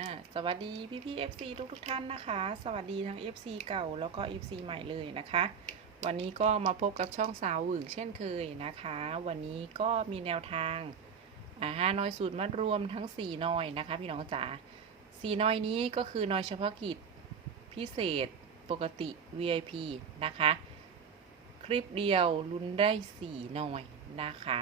อ่าสวัสดีพี่พี่ FC ทุกทุกท่านนะคะ สวัสดีทั้ง FC เก่าแล้วก็ FC ใหม่เลยนะคะ วันนี้ก็มาพบกับช่องสาวหวึงเช่นเคยนะคะ วันนี้ก็มีแนวทางอ่าห้าน้อยสูตรมัดรวมทั้ง4น้อยนะคะ พี่น้องจ๋าสี่น้อยนี้ก็คือน้อยเฉพาะกิจพิเศษปกติ VIP นะคะ คลิปเดียวลุ้นได้4หน่อยนะคะ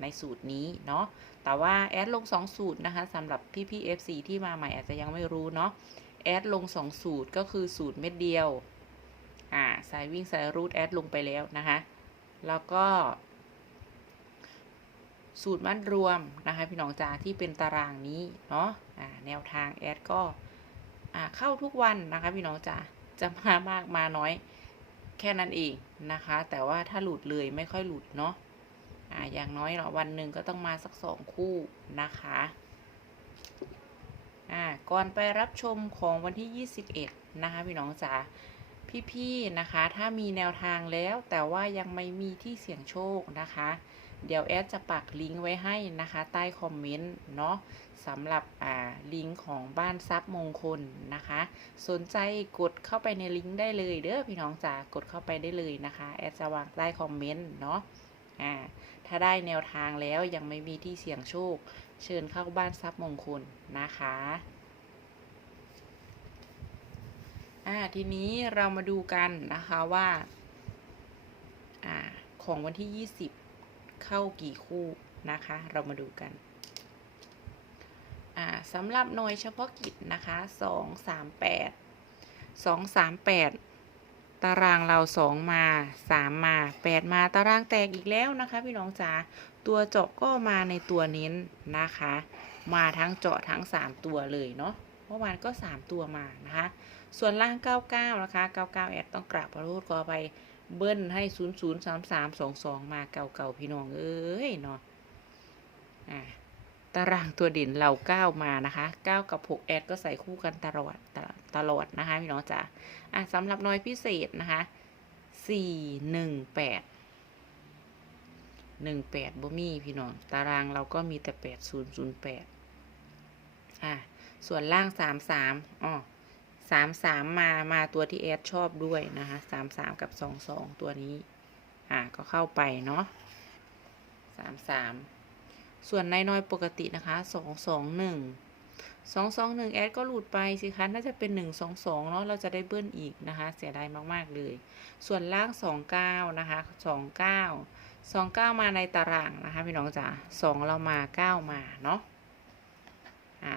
ในสูตรนี้เนาะ แต่ว่าแอดลง 2 สูตรนะคะสำหรับพี่พี่ FC ที่มาใหม่อาจจะยังไม่รู้เนาะแอดลง 2 สูตรก็คือสูตรเม็ดเดียวอ่าสายวิ่งสายรูดแอดลงไปแล้วนะคะแล้วก็ สูตรมัดรวมนะคะพี่น้องจ๋าที่เป็นตารางนี้เนาะอ่าแนวทางแอดก็อ่าเข้าทุกวันนะคะพี่น้องจ๋าจะมามากมาน้อยแค่นั้นเองนะคะ แต่ว่าถ้าหลุดเลยไม่ค่อยหลุดเนาะ อ่าอย่างน้อยเราวันหนึ่งก็ต้องมาสักสองคู่นะคะอ่าก่อนไปรับชมของวันที่ 21 นะคะพี่น้องจ๋าพี่ๆนะคะ ถ้ามีแนวทางแล้วแต่ว่ายังไม่มีที่เสี่ยงโชคนะคะ เดี๋ยวแอดจะปักลิงก์ไว้ให้นะคะ ใต้คอมเมนต์เนาะสำหรับอ่าลิงก์ของบ้านทรัพย์มงคลนะคะ สนใจกดเข้าไปในลิงก์ได้เลยเด้อพี่น้องจ๋ากดเข้าไปได้เลยนะคะ แอดจะวางใต้คอมเมนต์เนาะ อ่าถ้าได้แนวทางแล้วยังไม่มีที่เสี่ยงโชค เชิญเข้าบ้านทรัพย์มงคลนะคะอ่าทีนี้เรามาดูกันนะคะว่าอ่าของวันที่ 20 เข้ากี่คู่นะคะ เรามาดูกันอ่าสำหรับหน่วยเฉพาะกิจนะคะ 2 3 8 2 3 8 ตารางเรา2มา3มมา8มาตารางแตกอีกแล้วนะคะ พี่น้องจ๋าตัวเจาะก็มาในตัวเน้นนะคะ มาทั้งเจาะทั้ง3ตัวเลยเนาะเมื่อวานก็3ตัวมานะคะ ส่วนล่าง99นะคะ99แอดต้องกราบขอโทษขอไปเบิ้ลให้0 0 3 3 2 2มาเก่าๆพี่น้องเอ้ยเนาะอ่า ตารางตัวเด่นเรา9มานะคะ9กับ 6 แอดก็ใส่คู่กันตลอดตลอดตลอดนะคะพี่น้องจ๋าอะสำหรับน้อยพิเศษนะคะ4 1 8 1 8บ่มีพี่น้องตารางเราก็มีแต่8 0 0 8อะส่วนล่าง3 3อ๋อสามสามมามาตัวที่แอดชอบด้วยนะคะสามสามกับสองสองตัวนี้ อ่าก็เข้าไปเนาะสามสาม ส่วนนายน้อยปกตินะคะสองสองหนึ่งสองสองหนึ่งแอดก็หลุดไปสิคะน่าจะเป็นหนึ่งสองสองเนาะเราจะได้เบิ้ลอีกนะคะ เสียดายมากๆเลย ส่วนล่างสองเก้านะคะสองเก้าสองเก้ามาในตารางนะคะพี่น้องจ๋าสองเรามาเก้ามาเนาะอ่า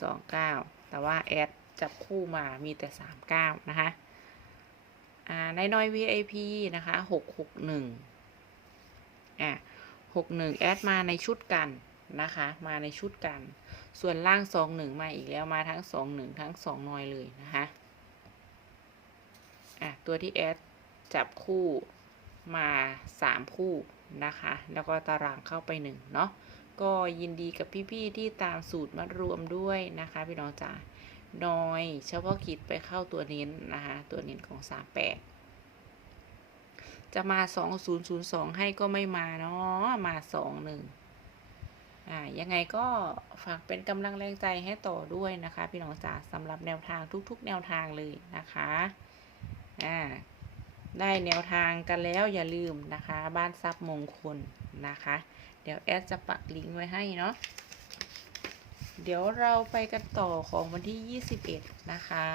สองเก้าแต่ว่าแอดจับคู่มามีแต่สามเก้านะคะอ่าในน้อย VIP นะคะหกหกหนึ่งอ่า 61 แอดมาในชุดกันนะคะ มาในชุดกัน ส่วนล่าง 21 มาอีกแล้วมาทั้ง 21 ทั้ง 2 หน่วยเลยนะคะอะตัวที่แอดจับคู่มา 3 คู่นะคะ แล้วก็ตารางเข้าไป 1 เนาะก็ยินดีกับพี่ๆที่ตามสูตรมารวมด้วยนะคะ พี่น้องจ๋าน้อย เฉพาะกิจไปเข้าตัวเน้นนะคะ ตัวเน้นของ 38 จะมา2002ให้ก็ไม่มาเนาะมา21อ่ายังไงก็ฝากเป็นกำลังแรงใจให้ต่อด้วยนะคะ พี่น้องจ๋าสำหรับแนวทางทุกๆ แนวทางเลยนะคะอ่าได้แนวทางกันแล้วอย่าลืมนะคะ บ้านทรัพย์มงคลนะคะ เดี๋ยวแอดจะปักลิงก์ไว้ให้เนาะเดี๋ยวเราไปกันต่อของวันที่ 21 นะคะ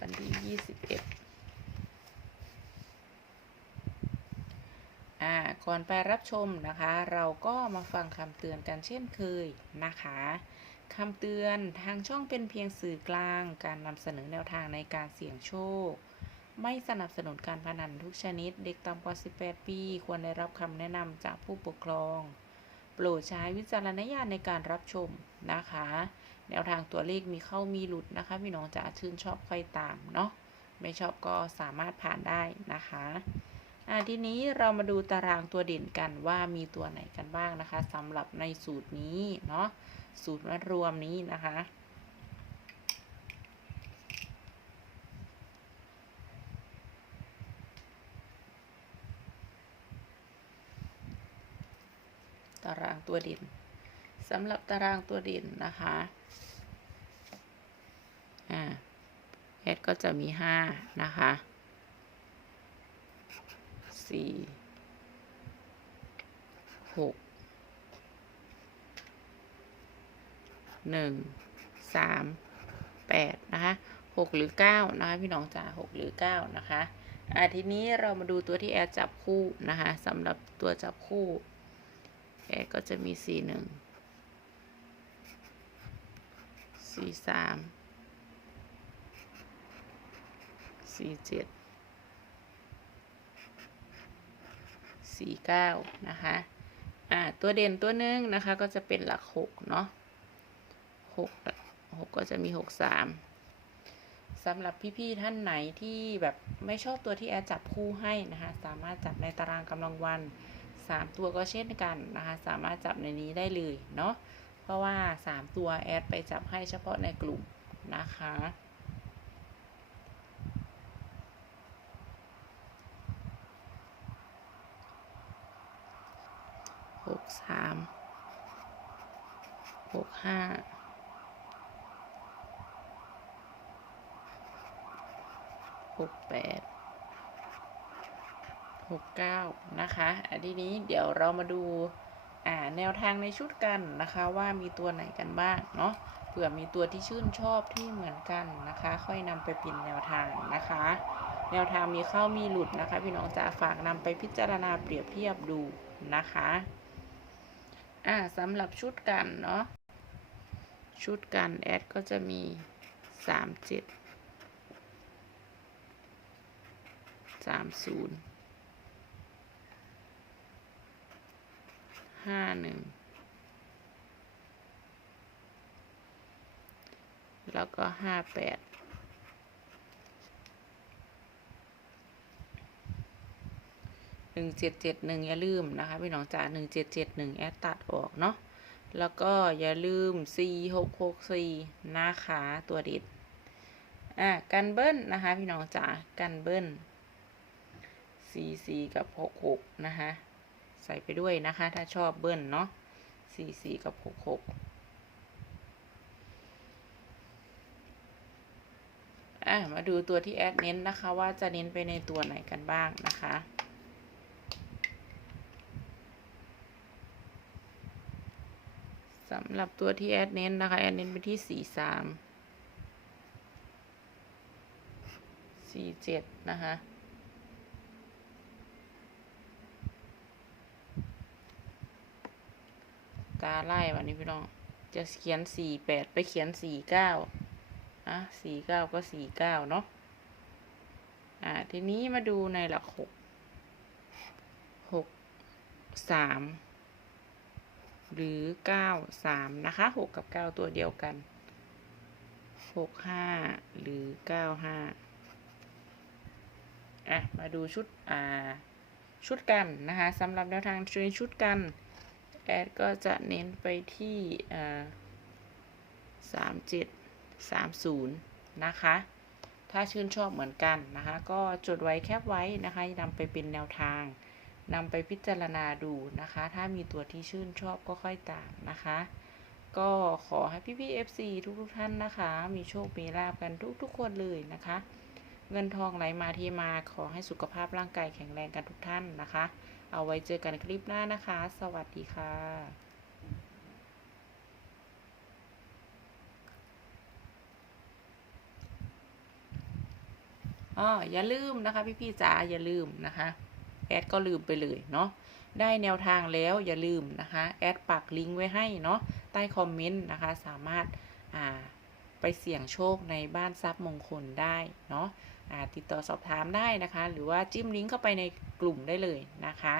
วันที่ 21 อ่า ก่อนไปรับชมนะคะ เราก็มาฟังคำเตือนกันเช่นเคยนะคะคำเตือนทางช่องเป็นเพียงสื่อกลาง การนำเสนอแนวทางในการเสี่ยงโชค ไม่สนับสนุนการพนันทุกชนิด เด็กต่ำกว่า 18 ปี ควรได้รับคำแนะนำจากผู้ปกครอง โปรดใช้วิจารณญาณในการรับชมนะคะ แนวทางตัวเลขมีเข้ามีหลุดนะคะ พี่น้องจะชื่นชอบค่อยตามเนาะไม่ชอบก็สามารถผ่านได้นะคะ อทีนี้เรามาดูตารางตัวเด่นกันว่ามีตัวไหนกันบ้างนะคะสำหรับในสูตรนี้เนาะสูตรมรวมนี้นะคะตารางตัวเด่นสำหรับตารางตัวเด่นนะคะอ่าเอดก็จะมี 5 นะคะ สี่หกหนึ่งสามแปดนะคะหกหรือเก้านะคะพี่น้องจ๋าหกหรือเก้านะคะอ่าทีนี้เรามาดูตัวที่แอดจับคู่นะคะสำหรับตัวจับคู่แอดก็จะมีสี่หนึ่งสี่สามสี่เจ็ด สี่เก้านะคะอ่าตัวเด่นตัวหนึ่งนะคะก็จะเป็นหลักหกเนาะหกหกก็จะมีหกสามสำหรับพี่ๆท่านไหนที่แบบไม่ชอบตัวที่แอดจับคู่ให้นะคะสามารถจับในตารางกำลังวันสามตัวก็เช่นกันนะคะสามารถจับในนี้ได้เลยเนาะเพราะว่าสามตัวแอดไปจับให้เฉพาะในกลุ่มนะคะ หกสามหกห้าหกแปดหกเก้านะคะอันทีนี้เดี๋ยวเรามาดูอ่าแนวทางในชุดกันนะคะว่ามีตัวไหนกันบ้างเนาะเผื่อมีตัวที่ชื่นชอบที่เหมือนกันนะคะ ค่อยนำไปเป็นแนวทางนะคะ แนวทางมีเข้ามีหลุดนะคะ พี่น้องจะฝากนำไปพิจารณาเปรียบเทียบดูนะคะ อ่าสำหรับชุดกันเนาะชุดกันแอดก็จะมีสามเจ็ดสามศูนย์ห้าหนึ่งแล้วก็ห้าแปด หนึ่งเจ็ดเจ็ดหนึ่งอย่าลืมนะคะพี่น้องจ๋าหนึ่งเจ็ดเจ็ดหนึ่งแอดตัดออกเนาะแล้วก็อย่าลืมสี่หกหกสี่นะคะตัวด็ดอะกันเบิ้ลนะคะพี่น้องจ๋ากันเบิ้ลสี่สี่กับหกหกนะคะใส่ไปด้วยนะคะ ถ้าชอบเบิ้ลเนาะสี่สี่กับหกหกอะมาดูตัวที่แอดเน้นนะคะ ว่าจะเน้นไปในตัวไหนกันบ้างนะคะ สำหรับตัวที่แอดเน้นนะคะ แอดเน้นไปที่สี่สามสี่เจ็ดนะคะตาไล่วันนี้พี่น้อง จะเขียนสี่แปดไปเขียนสี่เก้าอะสี่เก้าก็สี่เก้าเนาะอ่าทีนี้มาดูในหลักหกหกสาม หรือเก้าสามนะคะหกกับเก้าตัวเดียวกันหกห้าหรือเก้าห้าอะ มาดูชุด อ่า ชุดกันนะคะสำหรับแนวทางในชุดกัน แอดก็จะเน้นไปที่ อ่าสามเจ็ดสามศูนย์นะคะ ถ้าชื่นชอบเหมือนกันนะคะ ก็จดไว้แคปไว้นะคะนำไปเป็นแนวทาง นำไปพิจารณาดูนะคะ ถ้ามีตัวที่ชื่นชอบก็ค่อยตามนะคะ ก็ขอให้พี่พี่ FC ทุกทุกๆท่านนะคะ มีโชค มีลาบกันทุกทุกๆคนเลยนะคะ เงินทองไหลมาเทมาขอให้สุขภาพร่างกายแข็งแรงกันทุกท่านนะคะ เอาไว้เจอกันคลิปหน้านะคะ สวัสดีค่ะอ๋ออย่าลืมนะคะ พี่พี่ๆจ๋าอย่าลืมนะคะ แอดก็ลืมไปเลยเนาะได้แนวทางแล้วอย่าลืมนะคะแอดปักลิงก์ไว้ให้เนาะใต้คอมเมนต์นะคะสามารถอ่าไปเสี่ยงโชคในบ้านทรัพย์มงคลได้เนาะติดต่อสอบถามได้นะคะ หรือว่าจิ้มลิงก์เข้าไปในกลุ่มได้เลยนะคะ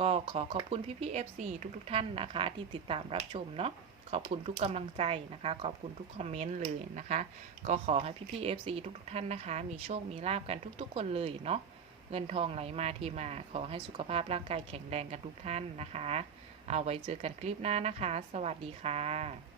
ก็ขอขอบคุณพี่พี่ๆ FC ทุกๆทท่านนะคะ ที่ติดตามรับชมเนาะขอบคุณทุกกำลังใจนะคะ ขอบคุณทุกคอมเมนต์เลยนะคะ ก็ขอให้พี่พี่ FC ทุกๆท่านนะคะ มีโชคมีลาบกันทุกๆ คนเลยเนาะ เงินทองไหลมาทีมา ขอให้สุขภาพร่างกายแข็งแรงกันทุกท่านนะคะ เอาไว้เจอกันคลิปหน้านะคะ สวัสดีค่ะ